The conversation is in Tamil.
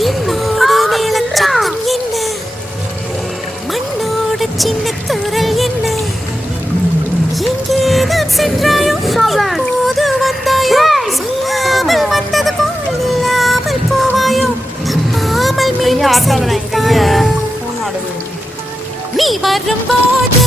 விண்ணோடு மேலச்சத்தம் என்ன, மண்ணோடு சின்ன தூரல் என்ன, எங்கே நான் சென்றாயோ எப்போது வந்தாயோ, சொல்லாமல் வந்தது போல் இல்லாமல் போவாயோ, தப்பாமல் மீண்டும் சந்திப்பாயோ. நீ வரும்போது